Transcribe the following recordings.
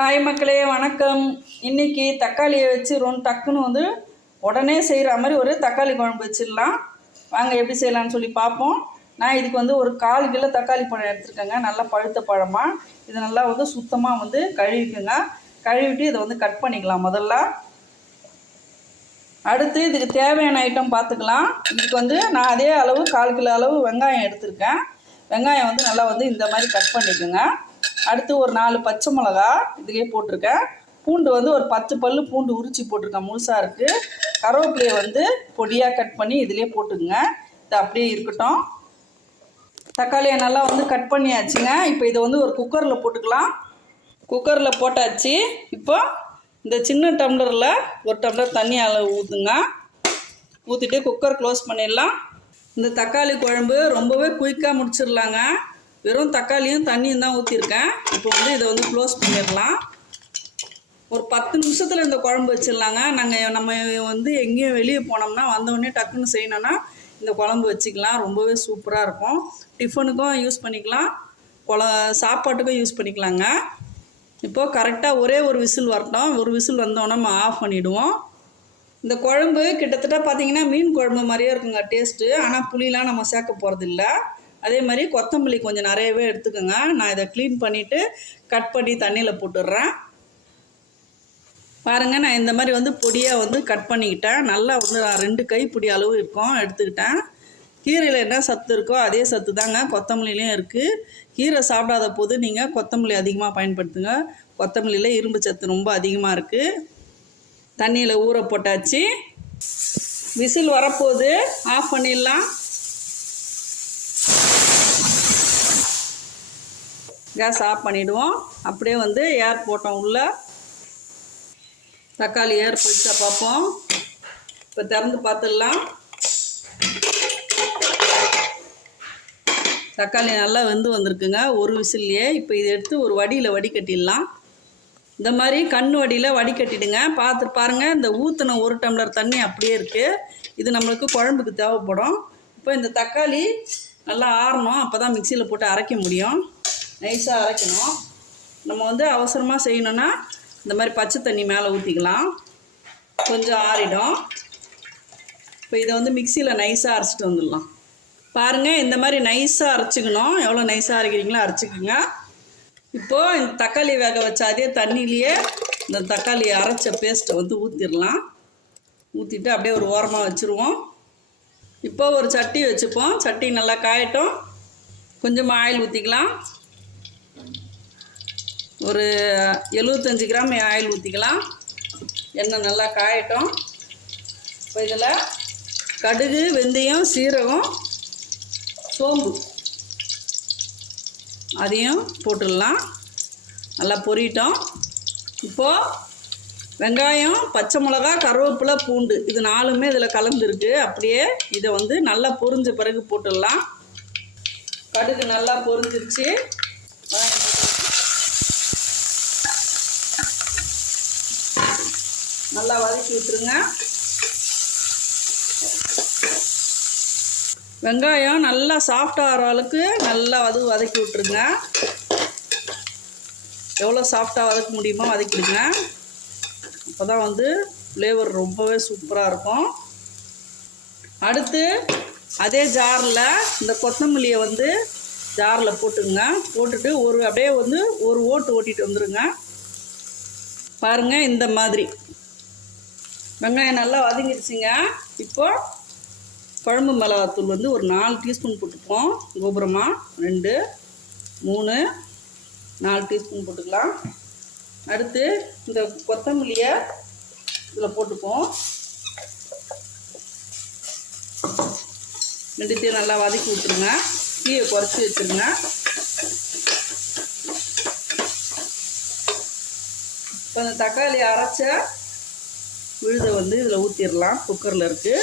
Hi மக்களே, வணக்கம். இன்றைக்கி தக்காளியை வச்சு டக்குன்னு வந்து உடனே செய்கிற மாதிரி ஒரு தக்காளி குழம்பு வச்சிடலாம். வாங்க எப்படி செய்யலான்னு சொல்லி பார்ப்போம். நான் இதுக்கு வந்து ஒரு 1/4 கிலோ தக்காளி பழம் எடுத்துருக்கேங்க. நல்லா பழுத்த பழமாக. இது நல்லா வந்து சுத்தமாக வந்து கழுவிக்குங்க. கழுவிட்டு இதை வந்து கட் பண்ணிக்கலாம் முதல்ல. அடுத்து இதுக்கு தேவையான ஐட்டம் பார்த்துக்கலாம். இதுக்கு வந்து நான் அதே அளவு 1/4 கிலோ அளவு வெங்காயம் எடுத்திருக்கேன். வெங்காயம் வந்து நல்லா வந்து இந்த மாதிரி கட் பண்ணிக்கோங்க. அடுத்து ஒரு 4 பச்சை மிளகா இதிலே போட்டிருக்கேன். பூண்டு வந்து ஒரு 10 பல்லு பூண்டு உரிச்சி போட்டிருக்கேன், முழுசாக இருக்குது. கருவேப்பிலையை வந்து பொடியாக கட் பண்ணி இதிலே போட்டுக்குங்க. இது அப்படியே இருக்கட்டும். தக்காளியை நல்லா வந்து கட் பண்ணியாச்சுங்க. இப்போ இதை வந்து ஒரு குக்கரில் போட்டுக்கலாம். குக்கரில் போட்டாச்சு. இப்போ இந்த சின்ன டம்ளரில் ஒரு டம்ளர் தண்ணி அளவு ஊற்றுங்க. ஊற்றிட்டு குக்கர் க்ளோஸ் பண்ணிடலாம். இந்த தக்காளி குழம்பு ரொம்பவே குயிக்காக முடிச்சிடலாங்க. வெறும் தக்காளியும் தண்ணியும் தான் ஊற்றிருக்கேன். இப்போ வந்து இதை வந்து க்ளோஸ் பண்ணிடலாம். ஒரு 10 நிமிஷத்தில் இந்த குழம்பு வச்சிடலாங்க. நம்ம வந்து எங்கேயும் வெளியே போனோம்னா வந்தோடனே டக்குன்னு செய்யணுன்னா இந்த குழம்பு வச்சுக்கலாம். ரொம்பவே சூப்பராக இருக்கும். டிஃபனுக்கும் யூஸ் பண்ணிக்கலாம், சாப்பாட்டுக்கும் யூஸ் பண்ணிக்கலாங்க. இப்போது கரெக்டாக ஒரே ஒரு விசில் வரட்டும். ஒரு விசில் வந்தோடனே நம்ம ஆஃப் பண்ணிவிடுவோம். இந்த குழம்பு கிட்டத்தட்ட பார்த்திங்கன்னா மீன் குழம்பு மாதிரியே இருக்குங்க டேஸ்ட்டு. ஆனால் புளிலாம் நம்ம சேர்க்க போகிறதில்ல. அதே மாதிரி கொத்தமல்லி கொஞ்சம் நிறையவே எடுத்துக்கோங்க. நான் இதை க்ளீன் பண்ணிவிட்டு கட் பண்ணி தண்ணியில் போட்டுடுறேன். பாருங்கள், நான் இந்த மாதிரி வந்து பொடியாக வந்து கட் பண்ணிக்கிட்டேன். நல்லா வந்து 2 கைப்பிடி அளவு இருக்கும் எடுத்துக்கிட்டேன். கீரையில் என்ன சத்து இருக்கோ அதே சத்து தாங்க கொத்தமல்லிலையும் இருக்குது. கீரை சாப்பிடாத போது நீங்கள் கொத்தமல்லி அதிகமாக பயன்படுத்துங்க. கொத்தமல்லியில் இரும்பு சத்து ரொம்ப அதிகமாக இருக்குது. தண்ணியில் ஊற போட்டாச்சு. விசில் வரப்போது ஆஃப் பண்ணிடலாம். கேஸ் ஆஃப் பண்ணிவிடுவோம். அப்படியே வந்து ஏர் போட்டோம் உள்ள. தக்காளி ஏர் போயிடுச்சா பார்ப்போம். இப்போ திறந்து பார்த்துடலாம். தக்காளி நல்லா வெந்து வந்திருக்குங்க ஒரு விசில்லையே. இப்போ இதை எடுத்து ஒரு வடியில் வடிகட்டிடலாம். இந்த மாதிரி கண் வடியில் வடிகட்டிடுங்க. பார்த்து பாருங்கள், இந்த ஊற்றின 1 டம்ளர் தண்ணி அப்படியே இருக்குது. இது நம்மளுக்கு குழம்புக்கு தேவைப்படும். இப்போ இந்த தக்காளி நல்லா ஆறணும். அப்போ தான் மிக்சியில் போட்டு அரைக்க முடியும். நைஸாக அரைக்கணும். நம்ம வந்து அவசரமாக செய்யணுன்னா இந்த மாதிரி பச்சை தண்ணி மேலே ஊற்றிக்கலாம். கொஞ்சம் ஆறிடும். இப்போ இதை வந்து மிக்சியில் நைஸாக அரைச்சிட்டு வந்துடலாம். பாருங்கள், இந்த மாதிரி நைஸாக அரைச்சிக்கணும். எவ்வளோ நைஸாக அரைக்கிறீங்களோ அரைச்சிக்கோங்க. இப்போது இந்த தக்காளி வேக வச்ச அதே தண்ணியிலையே இந்த தக்காளி அரைச்ச பேஸ்ட்டை வந்து ஊற்றிடலாம். ஊற்றிட்டு அப்படியே ஒரு ஓரமாக வச்சுருவோம். இப்போ ஒரு சட்டி வச்சுப்போம். சட்டி நல்லா காயட்டும். கொஞ்சமாக ஆயில் ஊற்றிக்கலாம். ஒரு 75 கிராம் ஆயில் ஊற்றிக்கலாம். எண்ணெய் நல்லா காயட்டும். இப்போ இதில் கடுகு, வெந்தயம், சீரகம், சோம்பு அதையும் போட்டுடலாம். நல்லா பொரியட்டும். இப்போது வெங்காயம், பச்சை மிளகா, கருவேப்பிலை, பூண்டு இது 4மே இதில் கலந்துருக்கு. அப்படியே இதை வந்து நல்லா பொரிஞ்ச பிறகு போட்டுடலாம். கடுகு நல்லா பொரிஞ்சிருச்சு. நல்லா வதக்கி விட்டுருங்க. வெங்காயம் நல்லா சாஃப்டாகிற அளவுக்கு நல்லா வதக்கி விட்டுருங்க. எவ்வளோ சாஃப்டாக வதக்க முடியுமோ வதக்கிடுங்க. அப்போ தான் வந்து ஃப்ளேவர் ரொம்பவே சூப்பராக இருக்கும். அடுத்து அதே ஜாரில் இந்த கொத்தமல்லியை வந்து ஜாரில் போட்டுங்க. போட்டுட்டு அப்படியே வந்து ஒரு ஓட்டு ஓட்டிட்டு வந்துடுங்க. பாருங்கள், இந்த மாதிரி வெங்காயம் நல்லா வதங்கிடுச்சிங்க. இப்போது குழம்பு மிளகாத்தூள் வந்து ஒரு 4 டீஸ்பூன் போட்டுப்போம். கோபுரமாக 2, 3, 4 டீஸ்பூன் போட்டுக்கலாம். அடுத்து இந்த கொத்தமல்லியை இதில் போட்டுப்போம். 2த்தையும் நல்லா வதக்கி விட்டுருங்க. தீயை குறைச்சி வச்சுருங்க. இப்போ அந்த தக்காளி அரைச்ச விழுதை வந்து இதில் ஊற்றிடலாம். குக்கரில் இருக்குது.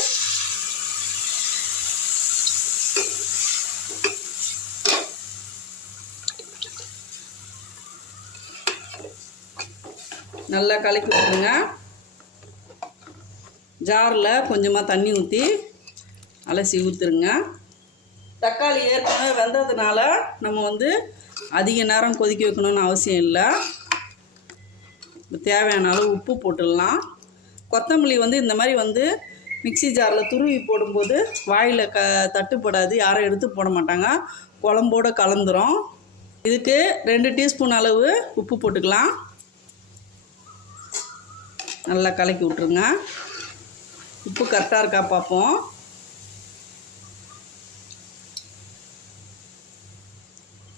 நல்லா கலக்கி விட்டுருங்க. ஜாரில் கொஞ்சமாக தண்ணி ஊற்றி அலசி ஊற்றுருங்க. தக்காளி ஏற்கனவே வெந்ததுனால நம்ம வந்து அதிக நேரம் கொதிக்க வைக்கணும்னு அவசியம் இல்லை. தேவையான அளவு உப்பு போட்டுடலாம். கொத்தமல்லி வந்து இந்த மாதிரி வந்து மிக்ஸி ஜாரில் துருவி போடும்போது வாயில் தட்டுப்படாது, யாரும் எடுத்து போட மாட்டாங்க, குழம்போடு கலந்துரும். இதுக்கு 2 டீஸ்பூன் அளவு உப்பு போட்டுக்கலாம். நல்லா கலக்கி விட்ருங்க. உப்பு கரெக்டாக இருக்கா பார்ப்போம்.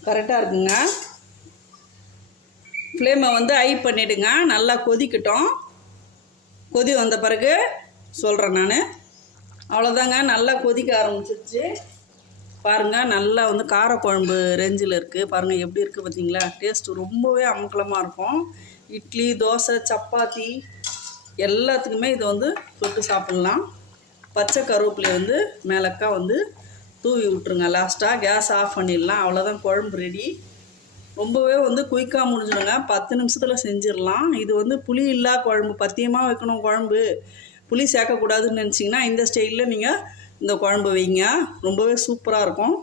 கரெக்டாக இருக்குங்க. ஃப்ளேமை வந்து ஹை பண்ணிவிடுங்க. நல்லா கொதிக்கட்டும். கொதி வந்த பிறகு சொல்கிறேன் நான். அவ்வளோதாங்க, நல்லா கொதிக்க ஆரம்பிச்சிருச்சு பாருங்கள். நல்லா வந்து காரக்குழம்பு ரேஞ்சில் இருக்குது பாருங்கள். எப்படி இருக்குது பார்த்தீங்களா? டேஸ்ட்டு ரொம்பவே அமக்கலமாக இருக்கும். இட்லி, தோசை, சப்பாத்தி எல்லாத்துக்குமே இதை வந்து தொட்டு சாப்பிட்லாம். பச்சை கருவேப்பிலை வந்து மேலக்கா வந்து தூவி விட்ருங்க. லாஸ்ட்டாக கேஸ் ஆஃப் பண்ணிடலாம். அவ்வளோதான், குழம்பு ரெடி. ரொம்பவே வந்து குயிக்காக முடிஞ்சிடுங்க. 10 நிமிஷத்தில் செஞ்சிடலாம். இது வந்து புளி இல்லா குழம்பு, பத்தியமாக வைக்கணும் குழம்பு, புளி சேர்க்கக்கூடாதுன்னு நினச்சிங்கன்னா இந்த ஸ்டைலில் நீங்கள் இந்த குழம்பு வைங்க. ரொம்பவே சூப்பராக இருக்கும்.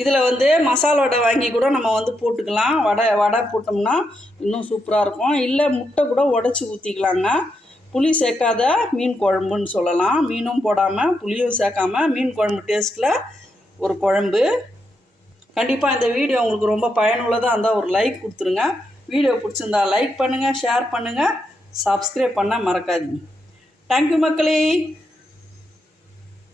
இதில் வந்து மசாலா வடை வாங்கி கூட நம்ம வந்து போட்டுக்கலாம். வடை போட்டோம்னா இன்னும் சூப்பராக இருக்கும். இல்லை முட்டை கூட உடச்சி ஊற்றிக்கலாங்க. புளி சேர்க்காத மீன் குழம்புன்னு சொல்லலாம். மீனும் போடாமல் புளியும் சேர்க்காம மீன் குழம்பு டேஸ்ட்டில் ஒரு குழம்பு. கண்டிப்பாக இந்த வீடியோ உங்களுக்கு ரொம்ப பயனுள்ளதாக இருந்தால் ஒரு லைக் கொடுத்துருங்க. வீடியோ பிடிச்சிருந்தா லைக் பண்ணுங்கள், ஷேர் பண்ணுங்கள், சப்ஸ்கிரைப் பண்ண மறக்காதீங்க. தேங்க்யூ மக்களே.